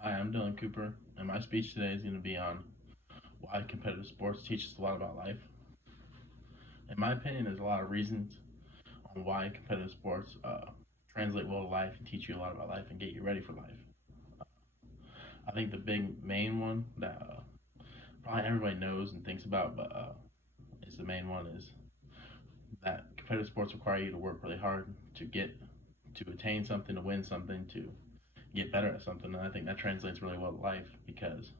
Hi, I'm Dylan Cooper, and my speech today is going to be on why competitive sports teach us a lot about life. In my opinion, there's a lot of reasons on why competitive sports translate well to life and teach you a lot about life and get you ready for life. I think the big main one that probably everybody knows and thinks about, but is the main one is that competitive sports require you to work really hard to attain something, to win something, to get better at something. And I think that translates really well to life because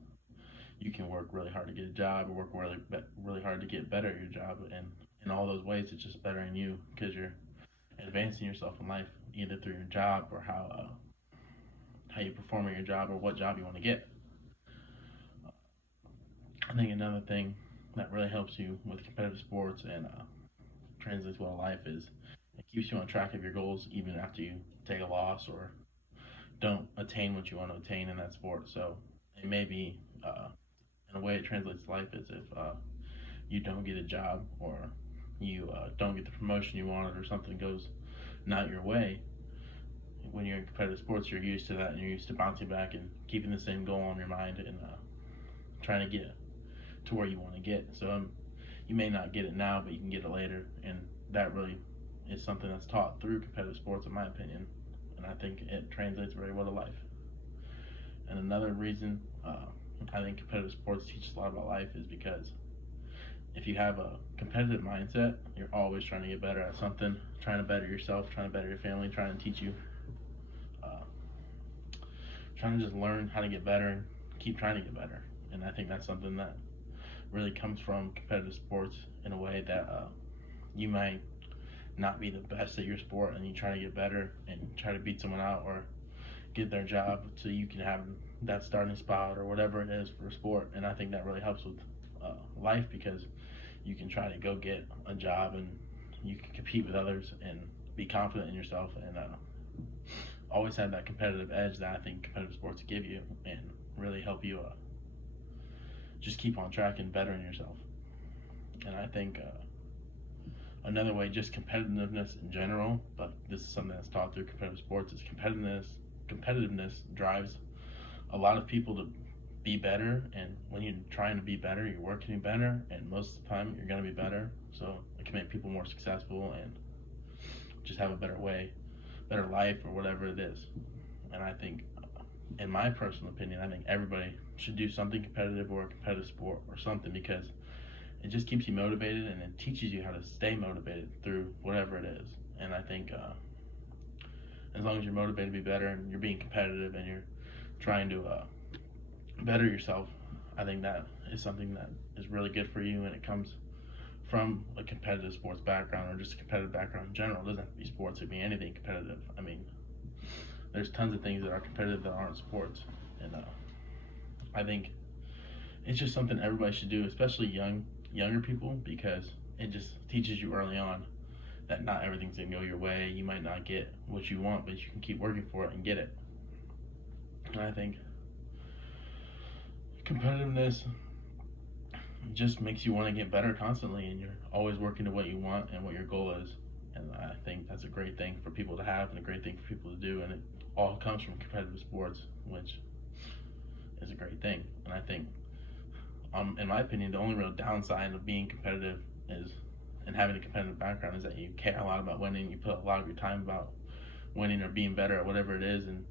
you can work really hard to get a job or work really hard to get better at your job, and in all those ways it's just bettering you because you're advancing yourself in life either through your job or how you perform at your job or what job you want to get. I think another thing that really helps you with competitive sports and translates well to life is it keeps you on track of your goals even after you take a loss or don't attain what you want to attain in that sport. So it may be in a way it translates to life is if you don't get a job or you don't get the promotion you wanted or something goes not your way. When you're in competitive sports, you're used to that and you're used to bouncing back and keeping the same goal on your mind and trying to get to where you want to get. So you may not get it now, but you can get it later, and that really is something that's taught through competitive sports, in my opinion, and I think it translates very well to life. And another reason I think competitive sports teach us a lot about life is because if you have a competitive mindset, you're always trying to get better at something, trying to better yourself, trying to better your family, trying to teach you, uh, trying to just learn how to get better and keep trying to get better. And I think that's something that really comes from competitive sports in a way that you might not be the best at your sport and you try to get better and try to beat someone out or get their job so you can have that starting spot or whatever it is for a sport. And I think that really helps with life because you can try to go get a job and you can compete with others and be confident in yourself and always have that competitive edge that I think competitive sports give you and really help you just keep on track and bettering yourself. And I think another way, just competitiveness in general, but this is something that's taught through competitive sports, is competitiveness drives a lot of people to be better, and when you're trying to be better, you're working to be better, and most of the time you're going to be better, so it can make people more successful and just have a better way, better life, or whatever it is. And I think, in my personal opinion, I think everybody should do something competitive or a competitive sport or something because it just keeps you motivated and it teaches you how to stay motivated through whatever it is. And I think as long as you're motivated to be better and you're being competitive and you're trying to better yourself, I think that is something that is really good for you, and it comes from a competitive sports background or just a competitive background in general. It doesn't have to be sports, it could be anything competitive. I mean, there's tons of things that are competitive that aren't sports, and I think it's just something everybody should do, especially younger people, because it just teaches you early on that not everything's gonna go your way. You might not get what you want, but you can keep working for it and get it. And I think competitiveness just makes you want to get better constantly, and you're always working to what you want and what your goal is. And I think that's a great thing for people to have and a great thing for people to do. And it all comes from competitive sports, which is a great thing. And I think, in my opinion, the only real downside of being competitive is and having a competitive background is that you care a lot about winning. You put a lot of your time about winning or being better at whatever it is, and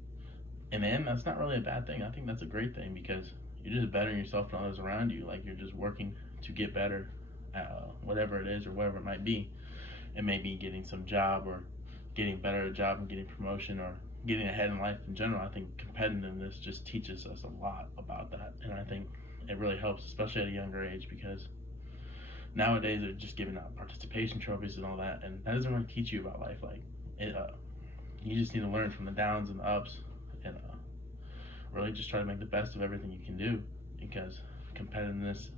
in the end, that's not really a bad thing. I think that's a great thing because you're just bettering yourself and others around you. Like you're just working to get better at whatever it is or whatever it might be. It may be getting some job or getting better at a job and getting promotion or getting ahead in life in general. I think competitiveness just teaches us a lot about that, and I think it really helps, especially at a younger age, because nowadays they're just giving out participation trophies and all that, and that doesn't really teach you about life. Like it, you just need to learn from the downs and the ups, and really just try to make the best of everything you can do, because competitiveness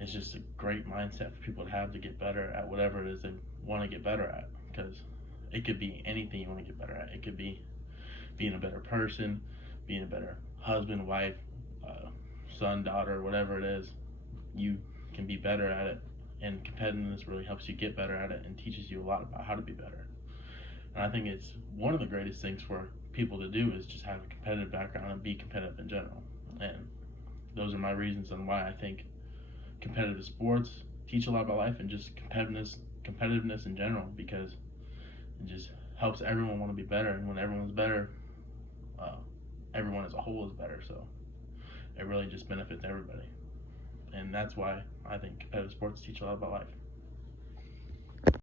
is just a great mindset for people to have to get better at whatever it is they want to get better at, because it could be anything you want to get better at. It could be being a better person, being a better husband, wife, son, daughter, whatever it is. You can be better at it, and competitiveness really helps you get better at it and teaches you a lot about how to be better. And I think it's one of the greatest things for people to do is just have a competitive background and be competitive in general. And those are my reasons on why I think competitive sports teach a lot about life and just competitiveness in general, because it just helps everyone want to be better, and when everyone's better, uh, everyone as a whole is better. So it really just benefits everybody, and that's why I think competitive sports teach a lot about life.